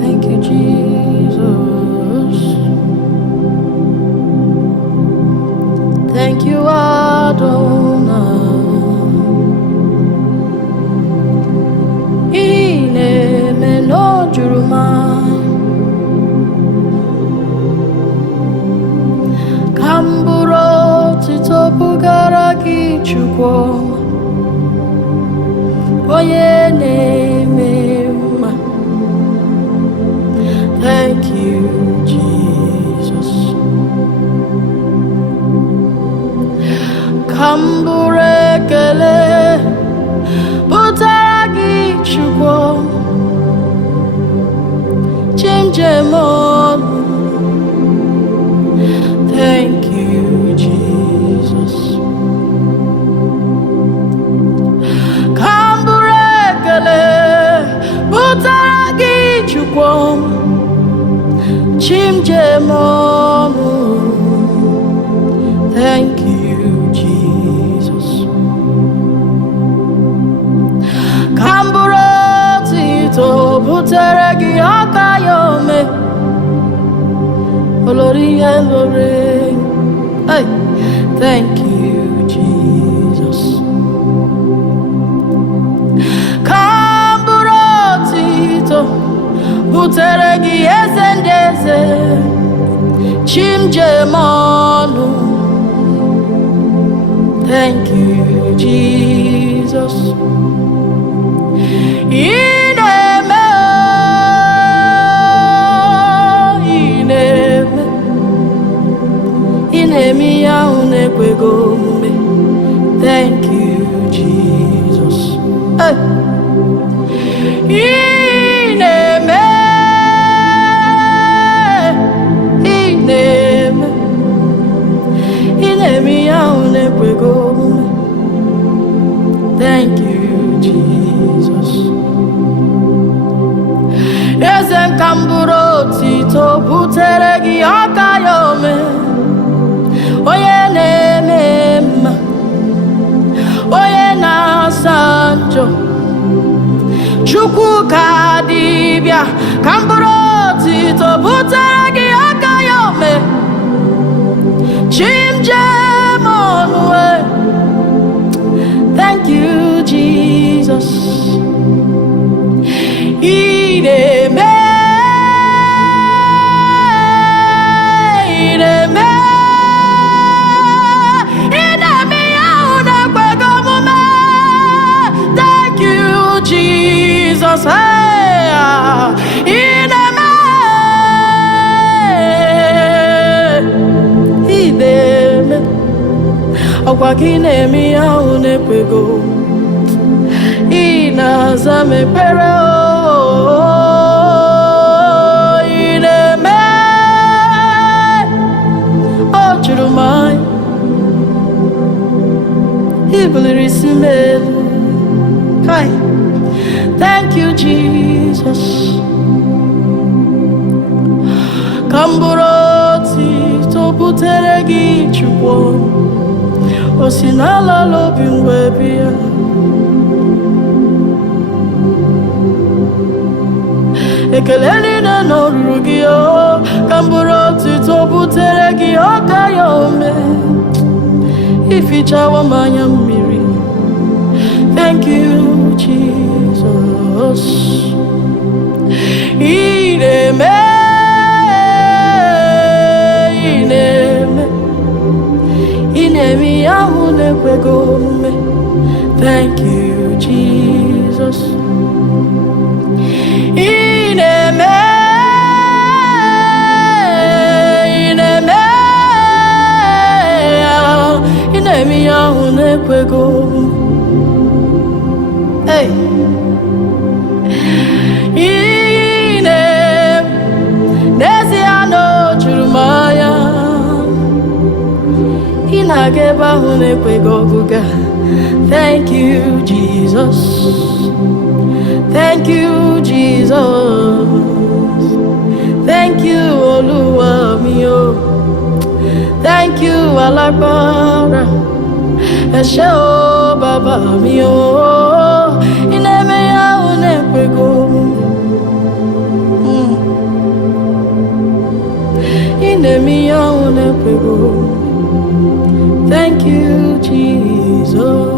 Thank you, Jesus. Thank you, Adonai. Ineme no jurumai. Kamburo titopugara kichukwo. Oye nemema. Thank you, Jesus. Kamburekele butaragi chukwo chimjemon. Thank you, Jesus. Kamburekele butaragi chukwo chimjemon. Thank you, Jesus. Kamburoti to buteregi akayome. Olori elore. Hey, thank you, Jesus. Kamburoti to buteregi ezendeze. Chimjemonu. Thank you, Jesus. Ineme, ineme, inemi ya unekwego mume. Thank you, Jesus. Hey. Ineme, ineme, inemi ya unekwego mume. Thank you, Jesus. Esen kamburoti to buteregi akayome. Oye nemema. Oye na sanjo. Chukwu kadibia. Kamburoti to buteregi akayome. Chimjemonwe. Thank you, Jesus. Ineme, ineme, ineme yauna kwego mume. Thank you, Jesus. Hey, ineme, ineme. Okwagine mi yauna kwego. Inaza mepere o ineme o churumai ibilirisime kai. Thank you, Jesus. Kamburoti to buteregi chukwo osinala lobi ngwebia. Ekeleni na norugi o kamburoti to buteregi okayome ifichawa manya mmiri. Thank you, Jesus. Ineme, ineme, inemi yahune kwegome. Thank you, Jesus. Ineme, ineme, inemi yahune kwegome. Hey. Inem, Nesiano Churumaya. Inageba Hunepegoguga. Thank you, Jesus. Thank you, Jesus. Thank you, Oluwa mio. Thank you, Alakbara. Eshe o Baba mio. na-ekwego. Thank you, Jesus.